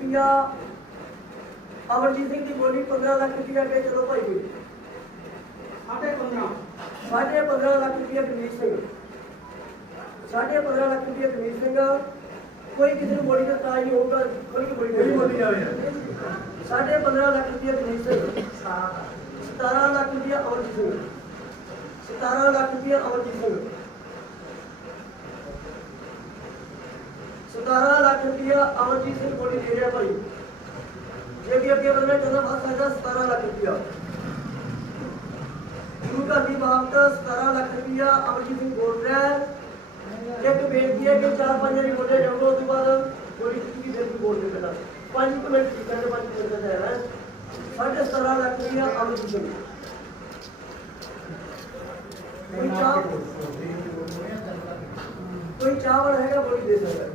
ਰੁਪਇਆ ਅਮਰਜੀਤ ਸਿੰਘ ਦੀ ਬੋਲੀ 15 ਲੱਖ ਰੁਪਇਆ ਕੇ ਚਲੋ ਭਾਈ ਕੋਈ ਸਾਢੇ 15 ਸਾਢੇ 15 ਲੱਖ ਰੁਪਇਆ ਗਮੀਤ ਸਿੰਘ ਸਾਢੇ 15 ਲੱਖ ਰੁਪਇਆ ਗਮੀਤ ਸਿੰਘ ਕੋਈ ਕਿਸੇ ਨੂੰ ਬੋਲੀ ਦਾ ਤਾਜ ਨਹੀਂ ਹੋਊਗਾ ਕੋਈ ਕੀ ਬੋਲੀ ਕਿਹੜੀ ਬੋਲੀ ਜਾਵੇ ਸਾਢੇ 15 ਲੱਖ ਰੁਪਇਆ ਗਮੀਤ ਸਿੰਘ 17 ਲੱਖ ਰੁਪਇਆ ਅਮਰਜੀਤ ਸਿੰਘ 17 ਲੱਖ ਰੁਪਇਆ ਅਮਰਜੀਤ ਸਿੰਘ 17 ਲੱਖ ਰੁਪਇਆ ਅਮਰਜੀਤ ਸਿੰਘ ਬੋਲੀ गया भाई। ये भी अपने बदले जनाब हसन सतारह लाख रुपया। गुरु घर की बाबत सतारह लाख रुपया। अमरजीत सिंह बोल रहा है, चेक भेज दिया कि चार पाँच जने बोले जाओगे उसके बाद बोली की फिर भी बोल देगा पाँच मिनट की करके पाँच मिनट का है। साढ़े सतारह लाख रुपया अमरजीत सिंह। कोई चावल कोई चावल हैगा बोली दे सकता है।